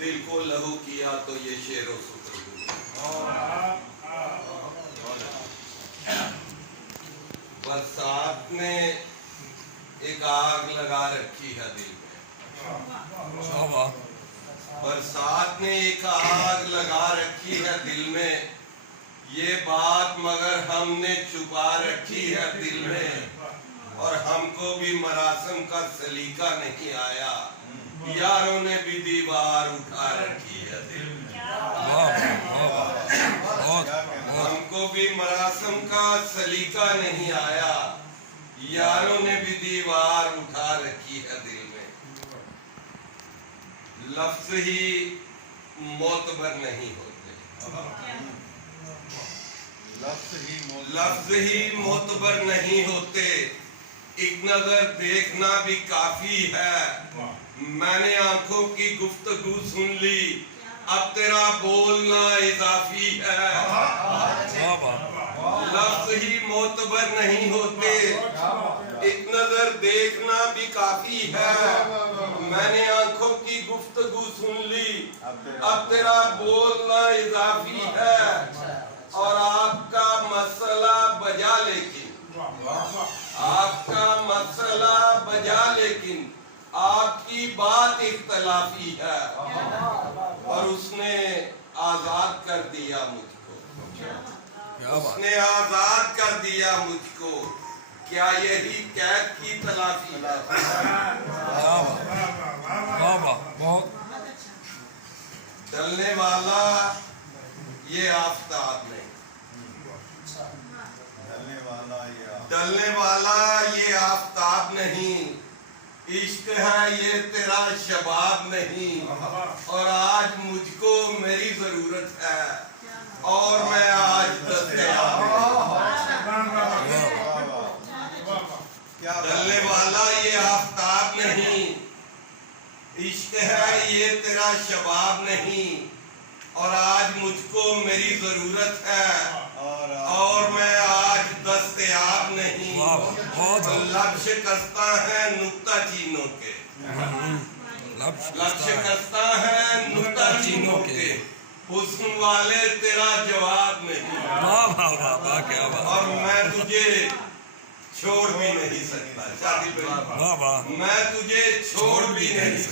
دل کو لہو کیا تو یہ شعر و سطر ہوا۔ برسات نے ایک آگ لگا رکھی ہے دل میں، برسات نے ایک آگ لگا رکھی ہے دل میں، یہ بات مگر ہم نے چھپا رکھی ہے دل میں، اور ہم کو بھی مراسم کا سلیقہ نہیں آیا، یاروں نے بھی دیوار اٹھا رکھی ہے دل میں۔ ہم کو بھی مراسم کا سلیقہ نہیں آیا، یاروں نے بھی دیوار اٹھا رکھی ہے دل میں۔ لفظ ہی معتبر نہیں ہوتے، لفظ ہی معتبر نہیں ہوتے، ایک نظر دیکھنا بھی کافی ہے، میں نے آنکھوں کی گفتگو سن لی، اب تیرا بولنا اضافی ہے۔ لفظ ہی معتبر نہیں ہوتے، ایک نظر دیکھنا بھی کافی ہے، میں نے آنکھوں کی گفتگو سن لی، اب تیرا بولنا اضافی ہے، اور آپ کا مسئلہ بجا لیکن، آپ کا مسئلہ بجا لیکن آپ کی بات اختلافی ہے، اور اس نے آزاد کر دیا مجھ کو، اس نے آزاد کر دیا مجھ کو، کیا یہی قید کی تلافی ہے؟ ڈلنے والا یہ آفتاب نہیں، ڈلنے والا یہ آفتاب نہیں، عشق ہے یہ تیرا شباب نہیں، اور آج مجھ کو میری ضرورت ہے، اور میں آج دستیاب ہوں۔ ڈلنے والا یہ آفتاب نہیں، عشق ہے یہ تیرا شباب نہیں، اور آج مجھ کو میری ضرورت ہے، اور میں آج دستیاب نہیں۔ لب شکستہ ہے نکتہ چینوں کے، لب شکستہ ہے نکتہ چینوں کے، حسن والے تیرا جواب نہیں، اور میں تجھے چھوڑ بھی نہیں سکتا، میں تجھے چھوڑ بھی نہیں سکتا۔